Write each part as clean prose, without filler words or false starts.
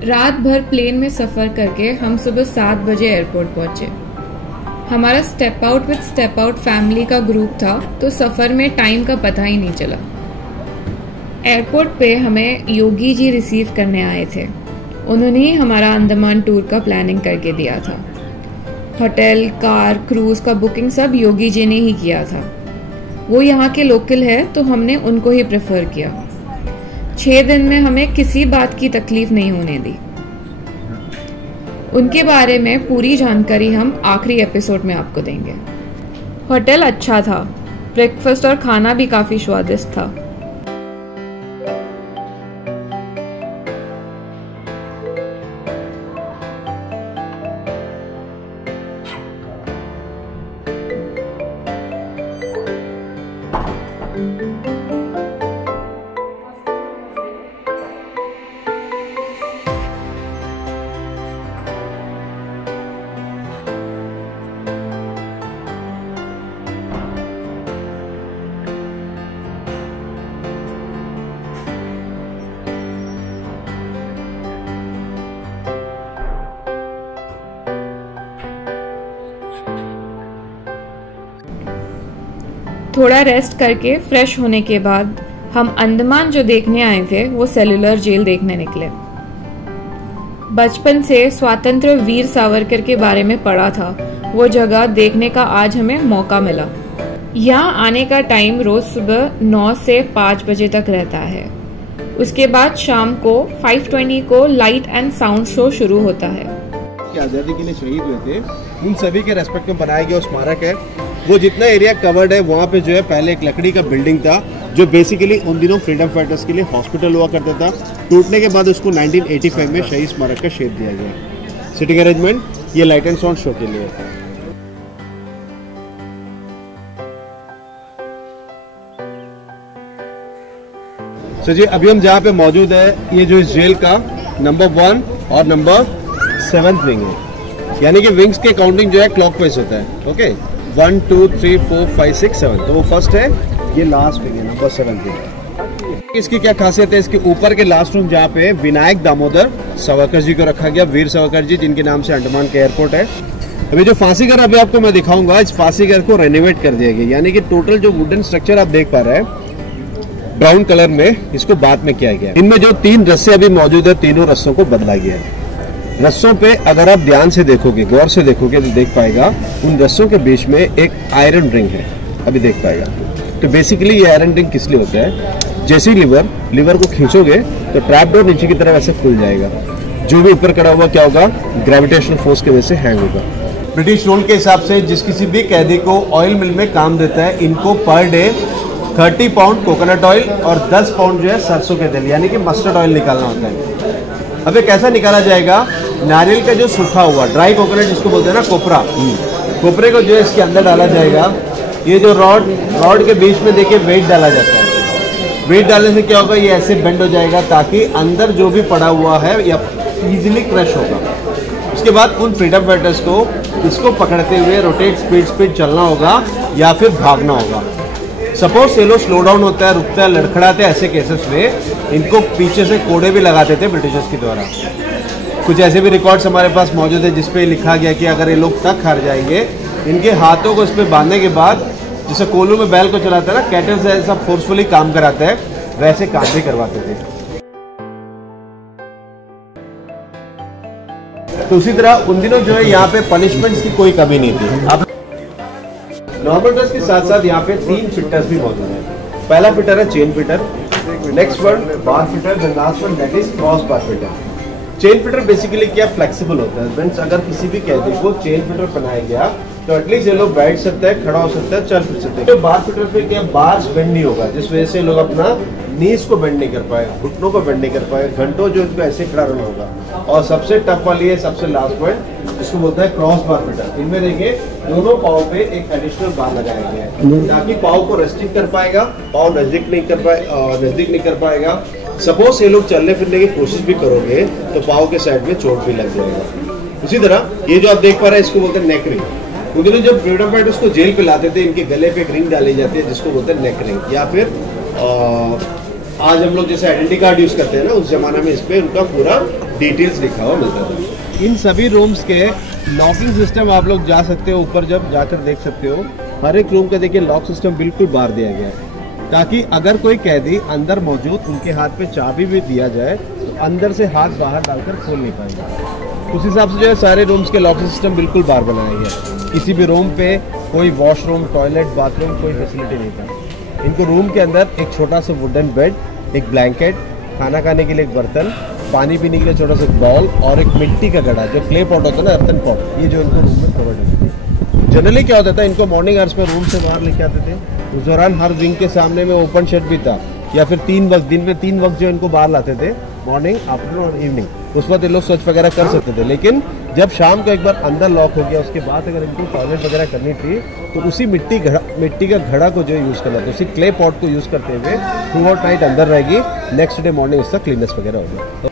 रात भर प्लेन में सफ़र करके हम सुबह 7 बजे एयरपोर्ट पहुंचे। हमारा स्टेप आउट फैमिली का ग्रुप था, तो सफ़र में टाइम का पता ही नहीं चला। एयरपोर्ट पे हमें योगी जी रिसीव करने आए थे। उन्होंने ही हमारा अंडमान टूर का प्लानिंग करके दिया था। होटल, कार, क्रूज़ का बुकिंग सब योगी जी ने ही किया था। वो यहाँ के लोकल है, तो हमने उनको ही प्रेफर किया। 6 दिन में हमें किसी बात की तकलीफ नहीं होने दी। उनके बारे में पूरी जानकारी हम आखिरी एपिसोड में आपको देंगे। होटल अच्छा था, ब्रेकफास्ट और खाना भी काफ़ी स्वादिष्ट था। थोड़ा रेस्ट करके फ्रेश होने के बाद हम अंडमान जो देखने आए थे वो सेलुलर जेल देखने निकले। बचपन से स्वतंत्र वीर सावरकर के बारे में पढ़ा था, वो जगह देखने का आज हमें मौका मिला। यहाँ आने का टाइम रोज सुबह 9 से 5 बजे तक रहता है। उसके बाद शाम को 5:20 को लाइट एंड साउंड शो शुरू होता है। आजादी के लिए शहीद हुए थे, उन सभी के रेस्पेक्ट में बनाया गया स्मारक है। वो जितना एरिया कवर्ड है वहाँ पे जो है पहले एक लकड़ी का बिल्डिंग था, जो बेसिकली उन दिनों फ्रीडम फाइटर्स के लिए हॉस्पिटल हुआ करता था। टूटने के बाद उसको 1985 में शहीद स्मारक का शेप दिया गया। सिटिंग अरेंजमेंट ये लाइट एंड साउंड शो के लिए है। सो जी अभी हम जहाँ पे मौजूद है, ये जो इस जेल का नंबर 1 और नंबर 7 विंग है, यानी कि विंग्स के काउंटिंग जो है क्लॉकवाइज होता है। ओके, 1 2 3 4 5 6 7, तो वो फर्स्ट है, ये लास्ट विंग है नंबर 7 विंग। इसकी क्या खासियत है, इसके ऊपर के लास्ट रूम जहाँ पे विनायक दामोदर सावरकर जी को रखा गया, वीर सावरकर जी जिनके नाम से अंडमान का एयरपोर्ट है। अभी जो फांसी घर अभी आपको मैं दिखाऊंगा, इस फांसी घर को रेनोवेट कर दिया गया, यानी कि टोटल जो वुडन स्ट्रक्चर आप देख पा रहे हैं ब्राउन कलर में, इसको बाद में किया गया। इनमें जो 3 रस्से अभी मौजूद है, तीनों रस्सों को बदला गया है। रस्सों पे अगर आप ध्यान से देखोगे, गौर से देखोगे तो देख पाएगा उन रस्सों के बीच में एक आयरन रिंग है, अभी देख पाएगा। तो बेसिकली ये आयरन रिंग किस लिए होता है, जैसे ही लीवर को खींचोगे तो ट्रैप डोर नीचे की तरफ ऐसे खुल जाएगा। जो भी ऊपर खड़ा हुआ क्या होगा, ग्रेविटेशनल फोर्स की वजह से हैंग होगा। ब्रिटिश रूल के हिसाब से जिस किसी भी कैदी को ऑयल मिल में काम देता है, इनको per day 30 pound coconut oil और 10 पाउंड जो है सरसों के तेल यानी कि मस्टर्ड ऑयल निकालना होता है। अब ये कैसा निकाला जाएगा, नारियल का जो सूखा हुआ ड्राई कोकोनट जिसको बोलते हैं ना, कोपरे को जो है इसके अंदर डाला जाएगा। ये जो रॉड के बीच में देखिए वेट डाला जाता है। वेट डालने से क्या होगा, ये ऐसे बेंड हो जाएगा ताकि अंदर जो भी पड़ा हुआ है या इजीली क्रश होगा। उसके बाद उन फ्रीडम फाइटर्स को इसको पकड़ते हुए रोटेट स्पीड चलना होगा या फिर भागना होगा। सपोज ये लोग स्लो डाउन होता है, रुकता है, लड़खड़ाते हैं, ऐसे केसेस में इनको पीछे से कोड़े भी लगाते थे ब्रिटिशर्स के द्वारा। कुछ ऐसे भी रिकॉर्ड्स हमारे पास मौजूद है जिसपे लिखा गया कि अगर ये लोग तक हार जाएंगे, इनके हाथों को इस पर बांधने के बाद, जैसे कोल्हू में बैल को चलाता है ना, कैटल से ऐसा फोर्सफुली काम कराता है, वैसे काम भी करवाते थे। तो उसी तरह उन दिनों जो है यहाँ पे पनिशमेंट्स की कोई कमी नहीं थी। अब नॉर्मल ड्रेस के साथ साथ यहाँ पे 3 फिटर्स भी मौजूद हैं। पहला फिटर है chain fitter, next one bar fitter, the last one that is cross bar fitter. Chain fitter basically क्या फ्लेक्सिबल होता है, मींस अगर किसी भी कैदी को चेन फिटर बनाया गया तो एटलीस्ट ये लोग बैठ सकते हैं, खड़ा हो सकता है, चल फिर सकते हैं। तो बार फिटर पे क्या बार्स बेंड नहीं होगा, जिस वजह से लोग अपना नीज को बेंड नहीं कर पाए, घुटनों को बेंड नहीं कर पाए, घंटों जो इनको ऐसे खड़ा रहना होगा। और सबसे टफ वाली है, सबसे लास्ट पॉइंट, जिसको बोलता है क्रॉस बार फिटर। इनमें देखिए दोनों पाँव पे एक एडिशनल बार लगाया गया है ताकि पाँव को रेस्ट्रिक्ट कर पाएगा, पाँव नजदीक नहीं कर पाएगा। सपोज ये लोग चलने फिरने की कोशिश भी करोगे तो पाँव के साइड में चोट भी लग जाएगा। उसी तरह ये जो आप देख पा रहे हैं इसको बोलते हैं नेक रिंग। क्योंकि जब फ्रीडम फाइटर्स को जेल पे लाते थे, इनके गले पे एक रिंग डाली जाती है जिसको बोलते हैं नेक रिंग, या फिर आज हम लोग जैसे आइडेंटिटी कार्ड यूज करते हैं ना, उस जमाने में इस पे उनका पूरा डिटेल्स लिखा हुआ मिलता था। इन सभी रूम्स के लॉकिंग सिस्टम आप लोग जा सकते हो, ऊपर जब जाकर देख सकते हो। हर एक रूम का देखिए लॉक सिस्टम बिल्कुल बाहर दिया गया है, ताकि अगर कोई कैदी अंदर मौजूद उनके हाथ पे चाबी भी दिया जाए तो अंदर से हाथ बाहर डालकर खोल नहीं पाएंगे। उस हिसाब से जो है सारे रूम्स के लॉक सिस्टम बिल्कुल बाहर बनाया गया है। किसी भी रूम पे कोई वॉशरूम, टॉयलेट, बाथरूम कोई फैसिलिटी नहीं था। इनको रूम के अंदर एक छोटा सा वुडन बेड, एक ब्लैंकेट, खाना खाने के लिए एक बर्तन, पानी पीने के लिए छोटा सा बाउल और एक मिट्टी का घड़ा, जो क्ले पॉट होता है ना, अर्थन पॉट, ये जो इनको रूम में प्रोवाइड होती है। जनरली क्या होता था, इनको मॉर्निंग आवर्स में रूम से बाहर लेके आते थे। उस दौरान हर विंग के सामने में ओपन शेड भी था, या फिर 3 वक्त, दिन में 3 वक्त जो इनको बाहर लाते थे, मॉर्निंग, आफ्टरनून और इवनिंग। उस वक्त ये लोग स्वच्छ वगैरह कर सकते थे। लेकिन जब शाम को एक बार अंदर लॉक हो गया, उसके बाद अगर इनको टॉयलेट वगैरह करनी थी तो उसी मिट्टी का घड़ा को जो यूज़ करना था, उसी क्ले पॉट को यूज़ करते हुए थ्रू आउट नाइट अंदर रहेगी। नेक्स्ट डे मॉर्निंग उसका क्लीननेस वगैरह होगा।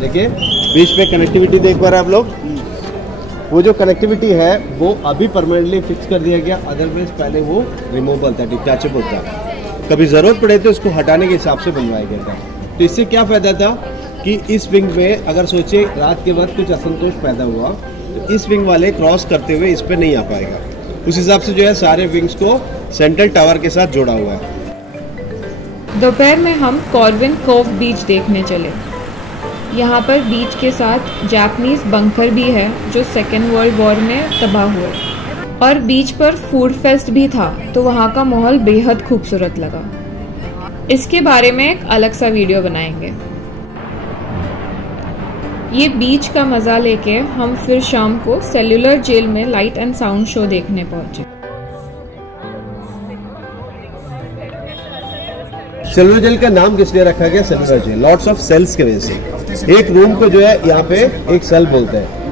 देखिए बीच में कनेक्टिविटी देख पा रहे हैं आप लोग। वो जो कनेक्टिविटी है वो अभी परमानेंटली फिक्स कर दिया गया, अदरवाइज पहले वो रिमूवेबल था, डिटैचेबल था। कभी ज़रूरत पड़े तो उसको हटाने के हिसाब से बनवाया गया था। तो इससे क्या फ़ायदा था कि इस विंग में अगर सोचे रात के वक्त कुछ असंतोष पैदा हुआ तो इस विंग वाले क्रॉस करते हुए इस पर नहीं आ पाएगा। उस हिसाब से जो है सारे विंग्स को सेंट्रल टावर के साथ जोड़ा हुआ है। दोपहर में हम कॉर्विन कोव बीच देखने चले। यहाँ पर बीच के साथ जापानीज बंकर भी है जो सेकेंड वर्ल्ड वॉर में तबाह हुए, और बीच पर फूड फेस्ट भी था, तो वहाँ का माहौल बेहद खूबसूरत लगा। इसके बारे में एक अलग सा वीडियो बनाएंगे। ये बीच का मजा लेके हम फिर शाम को सेल्युलर जेल में लाइट एंड साउंड शो देखने पहुंचे। सेल्युलर जेल का नाम किस लिए रखा गया Cellular Jail? Lots of cells के वजह से। एक रूम को जो है यहाँ पे एक सेल बोलते हैं।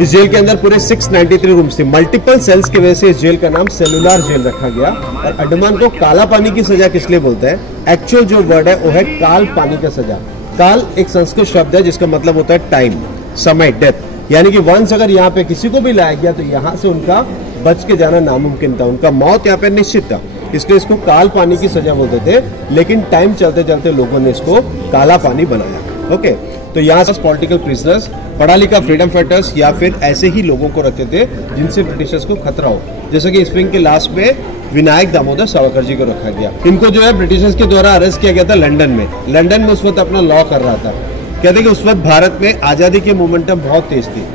इस जेल के अंदर पूरे 693 रूम्स थे। मल्टीपल सेल्स की वजह से इस जेल का नाम सेलुलर जेल रखा गया। और अंडमान को काला पानी की सजा किस लिए बोलते हैं? एक्चुअल जो वर्ड है वो है काल पानी का सजा। काल एक संस्कृत शब्द है जिसका मतलब होता है टाइम, समय, डेथ। यानी कि वंस अगर यहाँ पे किसी को भी लाया गया तो यहाँ से उनका बच के जाना नामुमकिन था, उनका मौत यहाँ पे निश्चित था। इसलिए इसको काल पानी की सजा बोलते थे। लेकिन टाइम चलते चलते लोगों ने इसको काला पानी बनाया। ओके, तो यहाँ से पॉलिटिकल प्रिजनर्स, पढ़ा लिखा फ्रीडम फाइटर्स या फिर ऐसे ही लोगों को रखते थे जिनसे ब्रिटिशर्स को खतरा हो। जैसे कि इस विंग के लास्ट में विनायक दामोदर सावरकर जी को रखा गया। इनको जो है ब्रिटिशर्स के द्वारा अरेस्ट किया गया था लंदन में। लंदन में उस वक्त अपना लॉ कर रहा था। कहते कि उस वक्त भारत में आज़ादी की मोमेंटम बहुत तेज थी।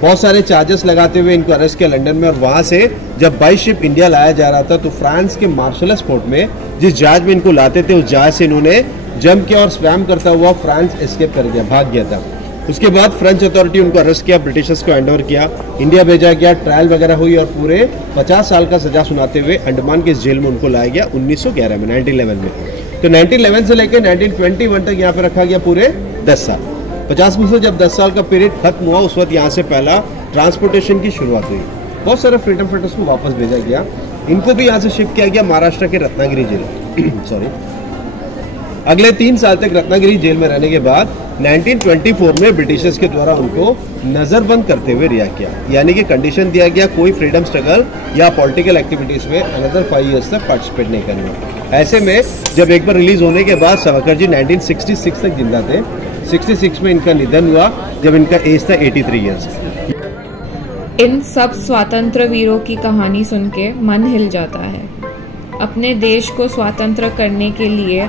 बहुत सारे चार्जेस लगाते हुए इनको अरेस्ट किया लंदन में। और वहां से जब बाई शिप इंडिया लाया जा रहा था तो फ्रांस के मार्शलस पोर्ट में जिस जहाज में इनको लाते थे उस जहाज से इन्होंने जंप किया और स्वैम करता हुआ फ्रांस एस्केप कर गया, भाग गया था। उसके बाद फ्रेंच अथॉरिटी उनको अरेस्ट किया, ब्रिटिशर्स को हैंड ओवर किया, इंडिया भेजा गया, ट्रायल वगैरह हुई और पूरे 50 साल का सजा सुनाते हुए अंडमान के जेल में उनको लाया गया 1911 में, 1911 में। तो 1911 से लेकर 1921 तक यहाँ पे रखा गया पूरे 10 साल। 50 में से जब 10 साल का पीरियड खत्म हुआ उस वक्त यहाँ से पहला ट्रांसपोर्टेशन की शुरुआत हुई। बहुत सारे फ्रीडम फाइटर्स को वापस भेजा गया। इनको भी यहाँ से शिफ्ट किया गया महाराष्ट्र के रत्नागिरी जेल। सॉरी, अगले 3 साल तक रत्नागिरी जेल में रहने के बाद 1924 में ब्रिटिशर्स के द्वारा उनको नजरबंद करते हुए रिहा किया। यानी कि कंडीशन दिया गया कोई फ्रीडम स्ट्रगल या पॉलिटिकल एक्टिविटीज में अनदर 5 इयर्स तक पार्टिसिपेट नहीं करना। ऐसे में जब एक बार रिलीज होने के बाद सावरकर जी 1966 तक जिंदा थे। 66 में इनका निधन हुआ जब इनका एज था 83 ईयर्स। इन सब स्वतंत्र वीरों की कहानी सुन के मन हिल जाता है। अपने देश को स्वतंत्र करने के लिए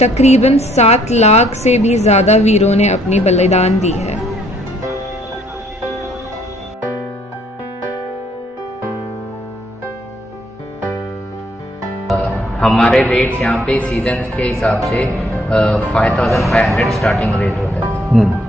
तकरीबन 7 लाख से भी ज्यादा वीरों ने अपनी बलिदान दी है। हमारे रेट्स यहाँ पे सीजन के हिसाब से 5500 स्टार्टिंग रेट होता है।